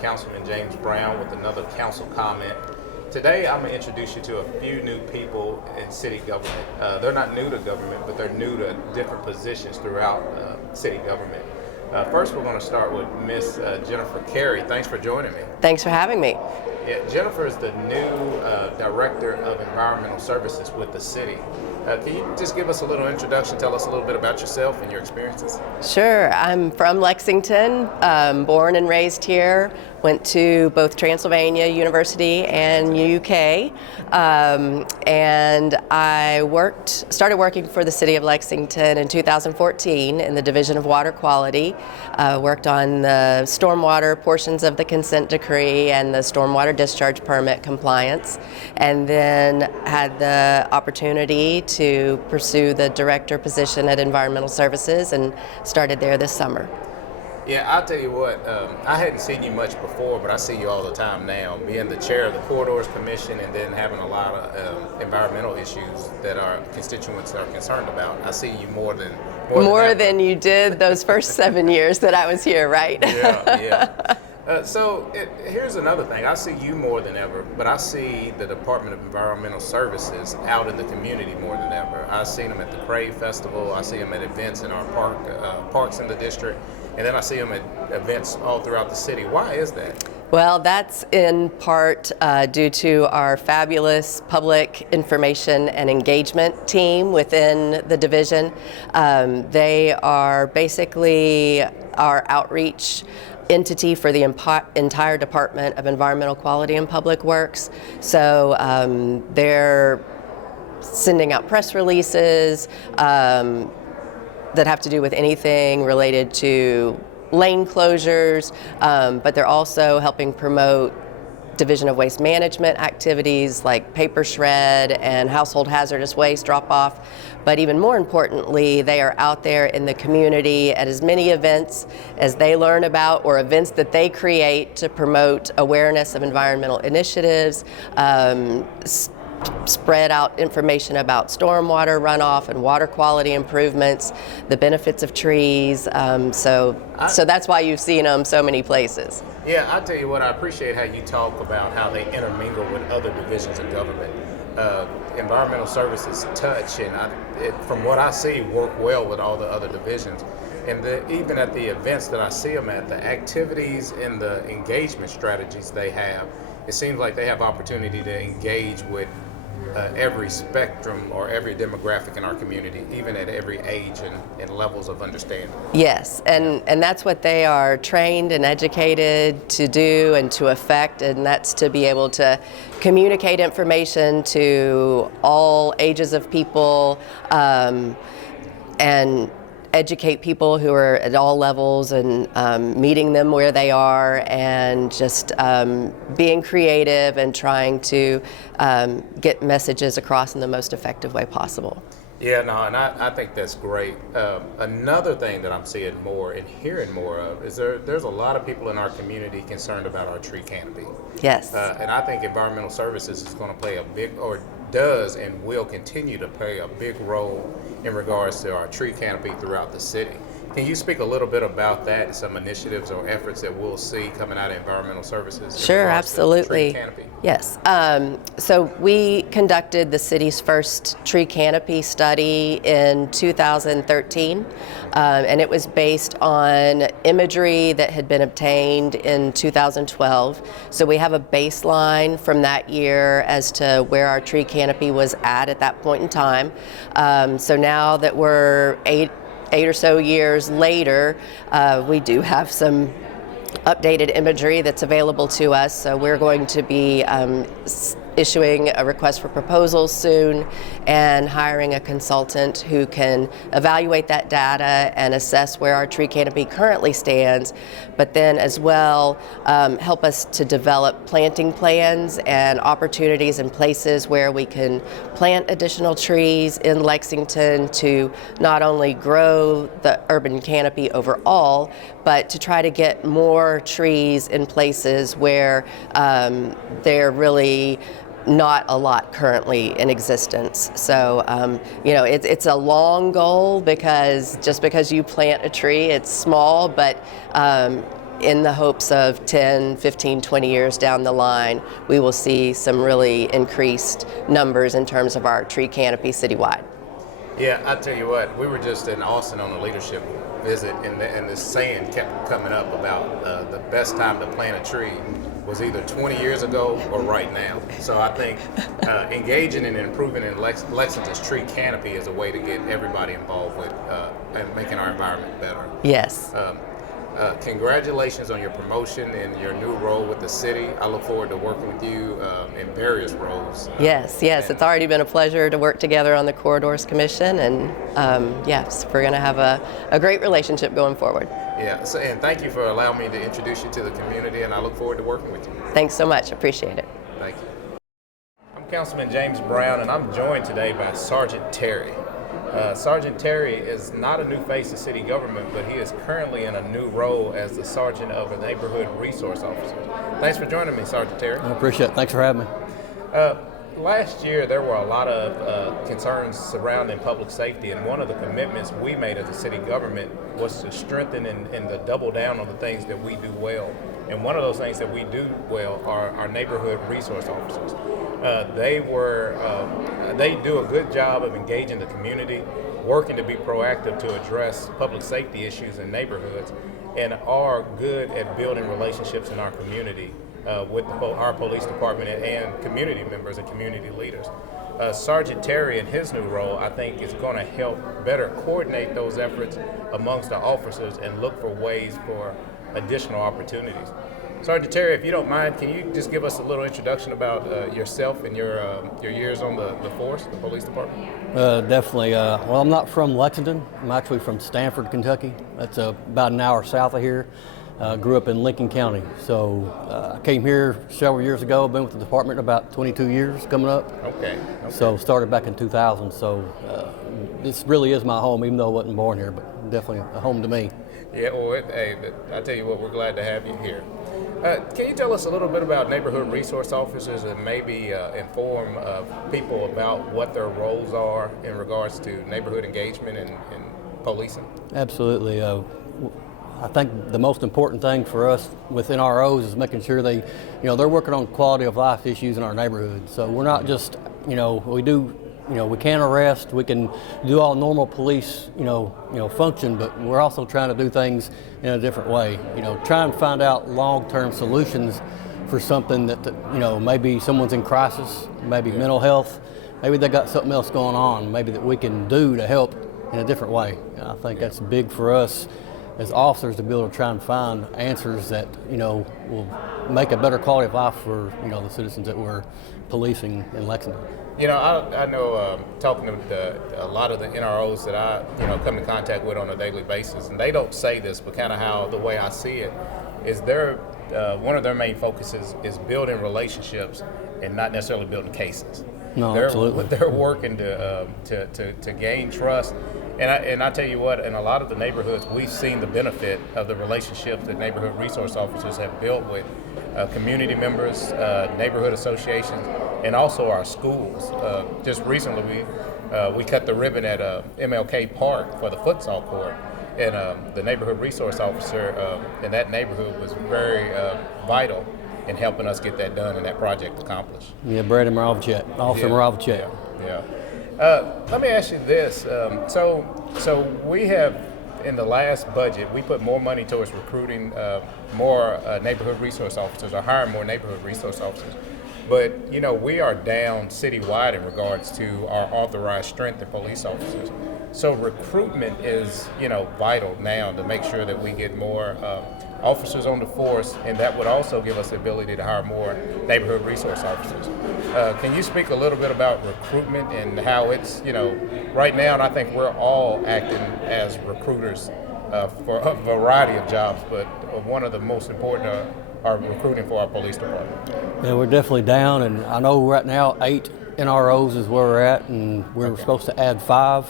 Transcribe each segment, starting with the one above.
Councilman James Brown with another council comment. Today I'm going to introduce you to a few new people in city government. They're not new to government, but they're new to different positions throughout city government. First, we're going to start with Miss Jennifer Carey. Thanks for joining me. Thanks for having me. Yeah, Jennifer is the new Director of Environmental Services with the city. Can you just give us a little introduction, tell us a little bit about yourself and your experiences? Sure. I'm from Lexington, born and raised here, went to both Transylvania University and UK, and I started working for the city of Lexington in 2014 in the Division of Water Quality. Worked on the stormwater portions of the consent decree and the stormwater discharge permit compliance, and then had the opportunity to pursue the director position at Environmental Services and started there this summer. Yeah, I'll tell you what, I hadn't seen you much before, but I see you all the time now. Being the chair of the Corridors Commission and then having a lot of environmental issues that our constituents are concerned about, I see you more than you did those first 7 years that I was here, right? Yeah. Here's another thing. I see you more than ever, but I see the Department of Environmental Services out in the community more than ever. I've seen them at the Crave Festival. I see them at events in our parks in the district, and then I see them at events all throughout the city. Why is that? Well, that's in part due to our fabulous public information and engagement team within the division. They are basically our outreach entity for the entire Department of Environmental Quality and Public Works. So they're sending out press releases that have to do with anything related to lane closures, but they're also helping promote Division of Waste Management activities like paper shred and household hazardous waste drop-off. But even more importantly, they are out there in the community at as many events as they learn about or events that they create to promote awareness of environmental initiatives, spread out information about stormwater runoff and water quality improvements, the benefits of trees. So that's why you've seen them so many places. Yeah, I tell you what, I appreciate how you talk about how they intermingle with other divisions of government. Environmental services touch, and from what I see, work well with all the other divisions. And even at the events that I see them at, the activities and the engagement strategies they have, it seems like they have opportunity to engage with every spectrum or every demographic in our community, even at every age and levels of understanding. Yes, and that's what they are trained and educated to do and to affect, and that's to be able to communicate information to all ages of people and educate people who are at all levels and meeting them where they are, and just being creative and trying to get messages across in the most effective way possible. Yeah, no, and I think that's great. Another thing that I'm seeing more and hearing more of is there's a lot of people in our community concerned about our tree canopy. Yes. And I think environmental services is going to play does and will continue to play a big role in regards to our tree canopy throughout the city. Can you speak a little bit about that and some initiatives or efforts that we'll see coming out of environmental services? Sure, absolutely. Tree canopy? Yes. So we conducted the city's first tree canopy study in 2013, and it was based on imagery that had been obtained in 2012. So we have a baseline from that year as to where our tree canopy was at that point in time. So now that we're eight or so years later, we do have some updated imagery that's available to us. So we're going to be issuing a request for proposals soon and hiring a consultant who can evaluate that data and assess where our tree canopy currently stands, but then as well help us to develop planting plans and opportunities and places where we can plant additional trees in Lexington to not only grow the urban canopy overall, but to try to get more trees in places where they're really not a lot currently in existence. So, it's a long goal, because just because you plant a tree, it's small, but in the hopes of 10, 15, 20 years down the line, we will see some really increased numbers in terms of our tree canopy citywide. Yeah, I tell you what, we were just in Austin on a leadership visit, and this saying kept coming up about the best time to plant a tree was either 20 years ago or right now. So I think engaging and improving in Lexington's tree canopy is a way to get everybody involved with and making our environment better. Yes. Congratulations on your promotion and your new role with the city. I look forward to working with you in various roles. Yes, it's already been a pleasure to work together on the Corridors Commission, and yes, we're going to have a great relationship going forward. Yeah, and thank you for allowing me to introduce you to the community, and I look forward to working with you. Thanks so much, appreciate it. Thank you. I'm Councilman James Brown, and I'm joined today by Sergeant Terry. Sergeant Terry is not a new face of city government, but he is currently in a new role as the Sergeant of the Neighborhood Resource Officers. Thanks for joining me, Sergeant Terry. I appreciate it. Thanks for having me. Last year, there were a lot of concerns surrounding public safety, and one of the commitments we made as a city government was to strengthen and to double down on the things that we do well. And one of those things that we do well are our neighborhood resource officers. They do a good job of engaging the community, working to be proactive to address public safety issues in neighborhoods, and are good at building relationships in our community with our police department and community members and community leaders. Sergeant Terry, in his new role, I think is going to help better coordinate those efforts amongst the officers and look for ways for additional opportunities. Sergeant Terry, if you don't mind, can you just give us a little introduction about yourself and your years on the force, the police department? Definitely. Well, I'm not from Lexington. I'm actually from Stanford, Kentucky. That's about an hour south of here. Grew up in Lincoln County. So I came here several years ago. I've been with the department about 22 years coming up. Okay. So started back in 2000. So this really is my home, even though I wasn't born here, but definitely a home to me. Yeah, well, I tell you what, we're glad to have you here. Can you tell us a little bit about neighborhood resource officers and maybe inform people about what their roles are in regards to neighborhood engagement and policing? Absolutely. I think the most important thing for us with NROs is making sure they're working on quality of life issues in our neighborhood. So we're not just, we can arrest, we can do all normal police, function, but we're also trying to do things in a different way. Try and find out long-term solutions for something that, maybe someone's in crisis, maybe mental health, maybe they got something else going on, maybe that we can do to help in a different way. And I think that's big for us as officers to be able to try and find answers that, will make a better quality of life for, the citizens that we're policing in Lexington. I know talking to a lot of the NROs that I come in contact with on a daily basis, and they don't say this, but kind of the way I see it is one of their main focuses is building relationships and not necessarily building cases. No, absolutely. They're working to gain trust. And I tell you what, in a lot of the neighborhoods, we've seen the benefit of the relationships that neighborhood resource officers have built with community members, neighborhood associations, and also our schools. Just recently, we cut the ribbon at MLK Park for the futsal court, and the neighborhood resource officer in that neighborhood was very vital in helping us get that done and that project accomplished. Yeah, Brandon Moravchek, Officer Moravchek. Yeah. Let me ask you this. So we have, in the last budget, we put more money towards recruiting more neighborhood resource officers, or hiring more neighborhood resource officers. But, we are down citywide in regards to our authorized strength of police officers. So recruitment is, vital now to make sure that we get more officers on the force, and that would also give us the ability to hire more neighborhood resource officers. Can you speak a little bit about recruitment and how it's, right now, and I think we're all acting as recruiters for a variety of jobs, but one of the most important are recruiting for our police department. Yeah, we're definitely down, and I know right now 8 NROs is where we're at, and we're supposed to add 5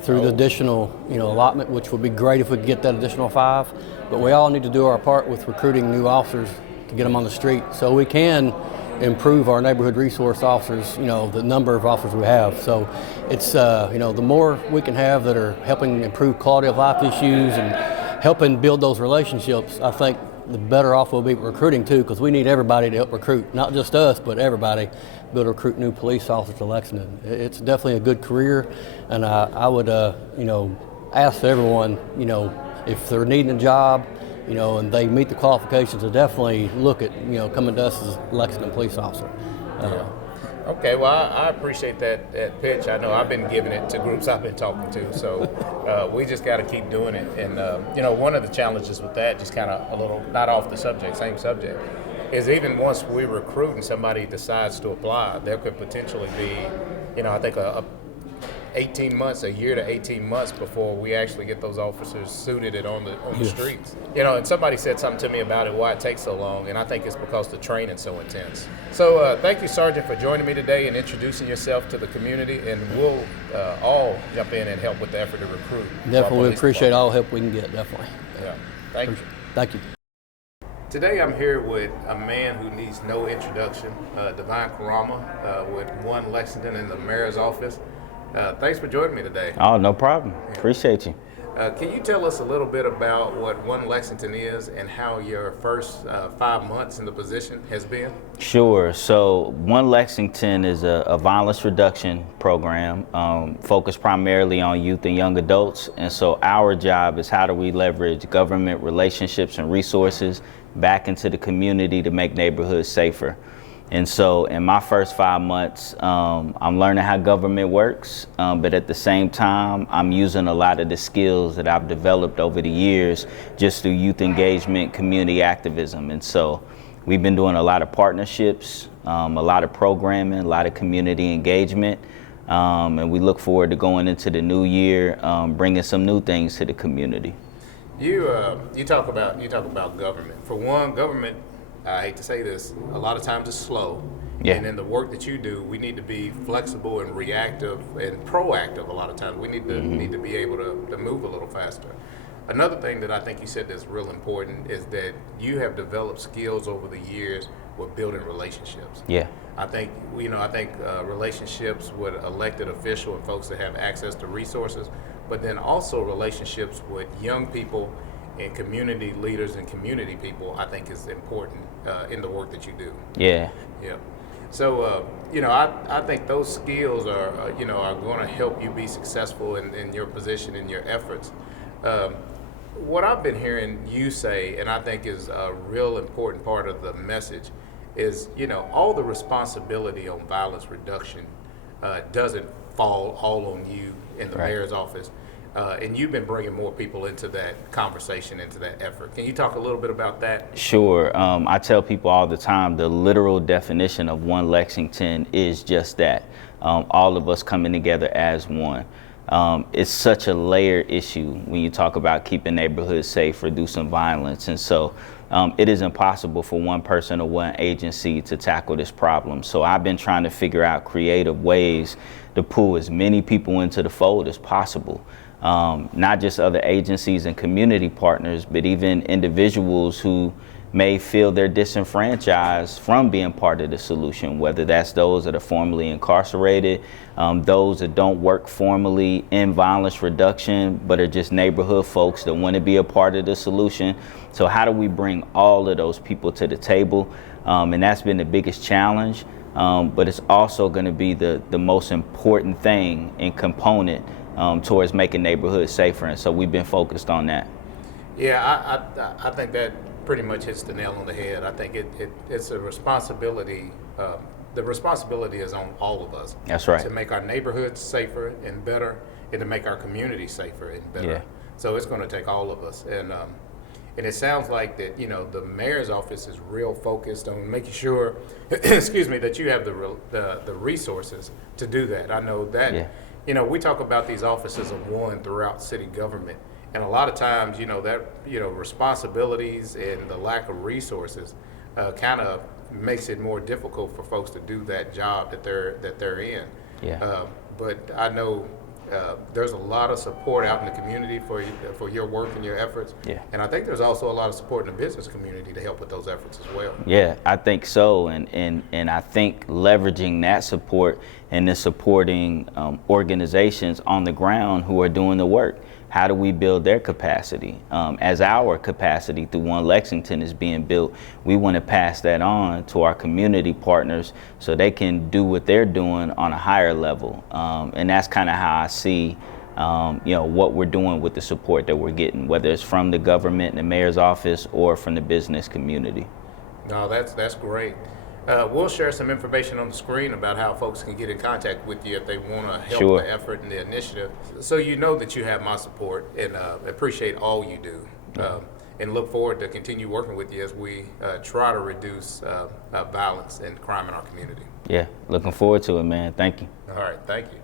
through the additional, allotment, which would be great if we could get that additional 5. But we all need to do our part with recruiting new officers to get them on the street, so we can improve our neighborhood resource officers, the number of officers we have. So it's, the more we can have that are helping improve quality of life issues and helping build those relationships, I think the better off we'll be recruiting too, because we need everybody to help recruit, not just us, but everybody, be able to recruit new police officers to Lexington. It's definitely a good career, and I would, ask everyone, if they're needing a job, and they meet the qualifications, to definitely look at, coming to us as a Lexington police officer. Yeah. Okay, well, I appreciate that pitch. I know I've been giving it to groups I've been talking to, so we just got to keep doing it. And, one of the challenges with that, just kind of a little, not off the subject, same subject, is even once we recruit and somebody decides to apply, there could potentially be, I think a 18 months, a year to 18 months before we actually get those officers suited and on the streets. And somebody said something to me about it, why it takes so long, and I think it's because the training's so intense. So thank you, Sergeant, for joining me today and introducing yourself to the community, and we'll all jump in and help with the effort to recruit. Definitely, we appreciate all help we can get, definitely. Yeah, thank you. Thank you. Today I'm here with a man who needs no introduction, Divine Karama, with One Lexington in the mayor's office. Thanks for joining me today. Oh, no problem. Yeah. Appreciate you. Can you tell us a little bit about what One Lexington is and how your first 5 months in the position has been? Sure. So One Lexington is a violence reduction program focused primarily on youth and young adults. And so our job is how do we leverage government relationships and resources back into the community to make neighborhoods safer. And so in my first 5 months, I'm learning how government works, but at the same time, I'm using a lot of the skills that I've developed over the years just through youth engagement, community activism. And so we've been doing a lot of partnerships, a lot of programming, a lot of community engagement, and we look forward to going into the new year, bringing some new things to the community. You talk about government. For one, government, I hate to say this, a lot of times it's slow. Yeah. And in the work that you do, we need to be flexible and reactive and proactive a lot of times. We need to be able to move a little faster. Another thing that I think you said that's real important is that you have developed skills over the years with building relationships. Yeah. I think relationships with elected officials and folks that have access to resources, but then also relationships with young people and community leaders and community people, I think is important in the work that you do. Yeah. Yeah. So, I think those skills are going to help you be successful in your position, in your efforts. What I've been hearing you say, and I think is a real important part of the message, is, all the responsibility on violence reduction doesn't fall all on you in the mayor's office. And you've been bringing more people into that conversation, into that effort. Can you talk a little bit about that? Sure. I tell people all the time, the literal definition of One Lexington is just that. All of us coming together as one. It's such a layered issue when you talk about keeping neighborhoods safe, reducing violence. And so it is impossible for one person or one agency to tackle this problem. So I've been trying to figure out creative ways to pull as many people into the fold as possible. Not just other agencies and community partners, but even individuals who may feel they're disenfranchised from being part of the solution, whether that's those that are formerly incarcerated, those that don't work formally in violence reduction, but are just neighborhood folks that want to be a part of the solution. So how do we bring all of those people to the table? And that's been the biggest challenge, but it's also going to be the most important thing and component towards making neighborhoods safer, and so we've been focused on that. Yeah, I think that pretty much hits the nail on the head. I think it's a responsibility. The responsibility is on all of us. That's right. To make our neighborhoods safer and better, and to make our community safer and better. Yeah. So it's going to take all of us, and it sounds like that the mayor's office is real focused on making sure, excuse me, that you have the resources to do that. I know that. Yeah. We talk about these offices of one throughout city government, and a lot of times, responsibilities and the lack of resources kind of makes it more difficult for folks to do that job that they're in. Yeah. But I know there's a lot of support out in the community for your work and your efforts. Yeah. And I think there's also a lot of support in the business community to help with those efforts as well. Yeah, I think so, and I think leveraging that support and then supporting organizations on the ground who are doing the work. how do we build their capacity? As our capacity through One Lexington is being built, we want to pass that on to our community partners so they can do what they're doing on a higher level. And that's kind of how I see what we're doing with the support that we're getting, whether it's from the government and the mayor's office or from the business community. No, that's great. We'll share some information on the screen about how folks can get in contact with you if they want to help Sure. the effort and the initiative. So you know that you have my support, and appreciate all you do. And look forward to continue working with you as we try to reduce violence and crime in our community. Yeah, looking forward to it, man. Thank you. All right, thank you.